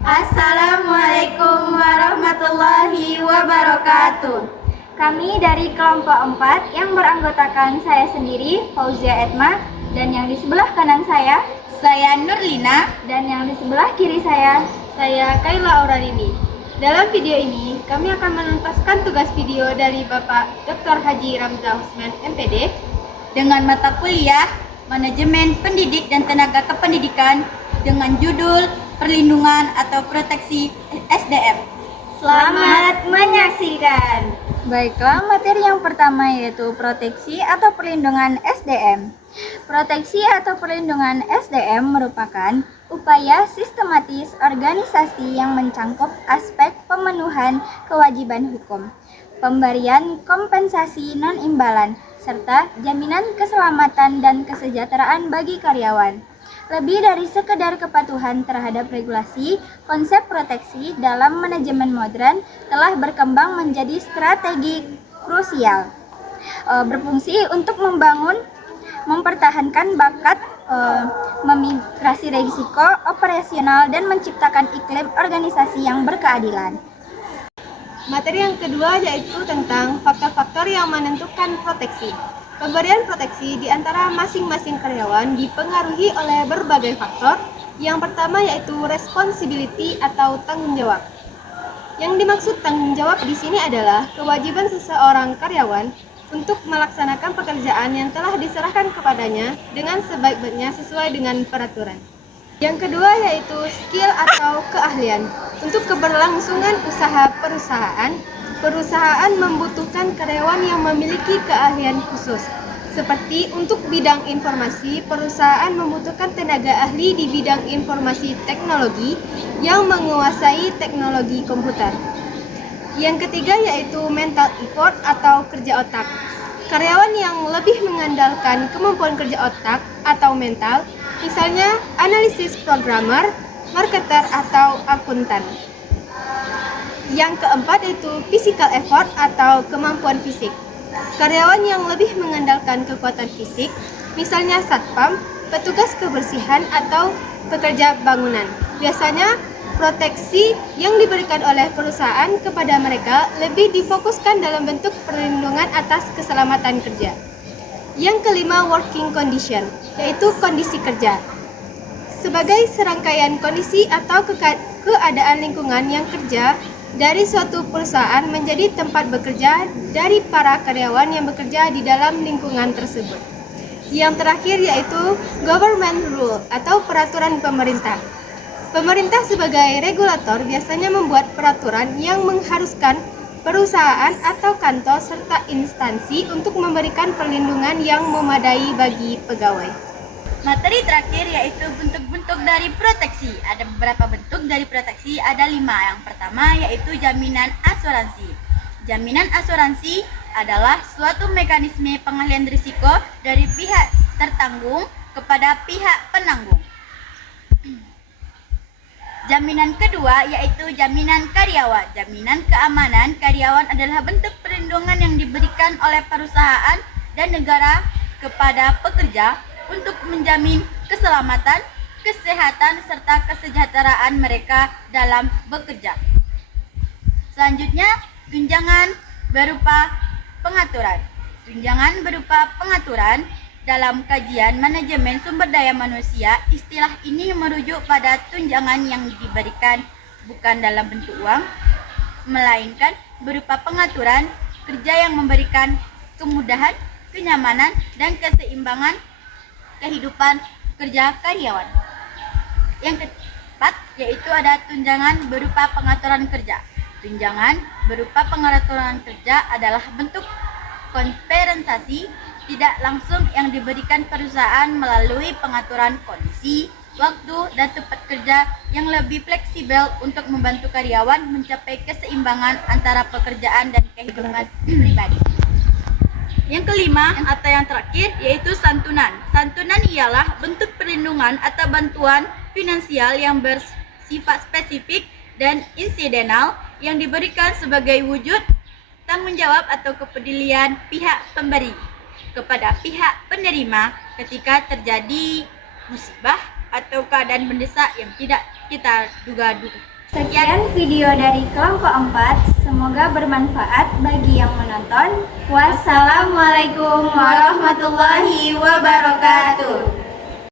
Assalamualaikum warahmatullahi wabarakatuh. Kami dari kelompok 4 yang beranggotakan saya sendiri, Fauzia Etma, dan yang di sebelah kanan saya Nurlina. dan yang di sebelah kiri saya Kayla Auradini. Dalam video ini, kami akan menuntaskan tugas video dari Bapak Dr. Haji Ramza Husman, MPD, Dengan mata kuliah Manajemen Pendidik dan Tenaga Kependidikan dengan judul Perlindungan atau Proteksi SDM. Selamat menyaksikan. Baiklah, materi yang pertama yaitu proteksi atau perlindungan SDM. Proteksi atau perlindungan SDM merupakan upaya sistematis organisasi yang mencangkup aspek pemenuhan kewajiban hukum, pemberian kompensasi non-imbalan, serta jaminan keselamatan dan kesejahteraan bagi karyawan. Lebih dari sekedar kepatuhan terhadap regulasi, konsep proteksi dalam manajemen modern telah berkembang menjadi strategi krusial, berfungsi untuk mempertahankan bakat, memitigasi risiko operasional, dan menciptakan iklim organisasi yang berkeadilan. Materi yang kedua yaitu tentang faktor-faktor yang menentukan proteksi. Pemberian proteksi di antara masing-masing karyawan dipengaruhi oleh berbagai faktor. Yang pertama yaitu responsibility atau tanggung jawab. Yang dimaksud tanggung jawab di sini adalah kewajiban seseorang karyawan untuk melaksanakan pekerjaan yang telah diserahkan kepadanya dengan sebaik-baiknya sesuai dengan peraturan. Yang kedua yaitu skill atau keahlian. Untuk keberlangsungan usaha perusahaan membutuhkan karyawan yang memiliki keahlian khusus. Seperti untuk bidang informasi, perusahaan membutuhkan tenaga ahli di bidang informasi teknologi yang menguasai teknologi komputer. Yang ketiga yaitu mental effort atau kerja otak. Karyawan yang lebih mengandalkan kemampuan kerja otak atau mental, misalnya analisis programmer, marketer, atau akuntan. Yang keempat yaitu physical effort atau kemampuan fisik. Karyawan yang lebih mengandalkan kekuatan fisik, misalnya satpam, petugas kebersihan, atau pekerja bangunan. Biasanya proteksi yang diberikan oleh perusahaan kepada mereka lebih difokuskan dalam bentuk perlindungan atas keselamatan kerja. Yang kelima, working condition, yaitu kondisi kerja. Sebagai serangkaian kondisi atau keadaan lingkungan yang kerja dari suatu perusahaan menjadi tempat bekerja dari para karyawan yang bekerja di dalam lingkungan tersebut. Yang terakhir yaitu government rule atau peraturan pemerintah. Pemerintah sebagai regulator biasanya membuat peraturan yang mengharuskan perusahaan atau kantor serta instansi untuk memberikan perlindungan yang memadai bagi pegawai. Materi terakhir yaitu bentuk-bentuk dari proteksi. Ada beberapa bentuk dari proteksi, ada 5. Yang pertama yaitu jaminan asuransi. Jaminan asuransi adalah suatu mekanisme pengalihan risiko dari pihak tertanggung kepada pihak penanggung. Jaminan kedua yaitu jaminan karyawan. Jaminan keamanan karyawan adalah bentuk perlindungan yang diberikan oleh perusahaan dan negara kepada pekerja untuk menjamin keselamatan, kesehatan, serta kesejahteraan mereka dalam bekerja. Selanjutnya, tunjangan berupa pengaturan. Tunjangan berupa pengaturan dalam kajian manajemen sumber daya manusia, istilah ini merujuk pada tunjangan yang diberikan bukan dalam bentuk uang, melainkan berupa pengaturan kerja yang memberikan kemudahan, kenyamanan, dan keseimbangan kehidupan kerja karyawan. Yang keempat yaitu ada tunjangan berupa pengaturan kerja. Tunjangan berupa pengaturan kerja adalah bentuk kompensasi tidak langsung yang diberikan perusahaan melalui pengaturan kondisi, waktu, dan tempat kerja yang lebih fleksibel untuk membantu karyawan mencapai keseimbangan antara pekerjaan dan kehidupan pribadi. Yang kelima atau yang terakhir yaitu santunan. Santunan ialah bentuk perlindungan atau bantuan finansial yang bersifat spesifik dan insidental yang diberikan sebagai wujud tanggung jawab atau kepedulian pihak pemberi kepada pihak penerima ketika terjadi musibah atau keadaan mendesak yang tidak kita duga-duga. Sekian video dari kelompok 4, semoga bermanfaat bagi yang menonton. Wassalamualaikum warahmatullahi wabarakatuh.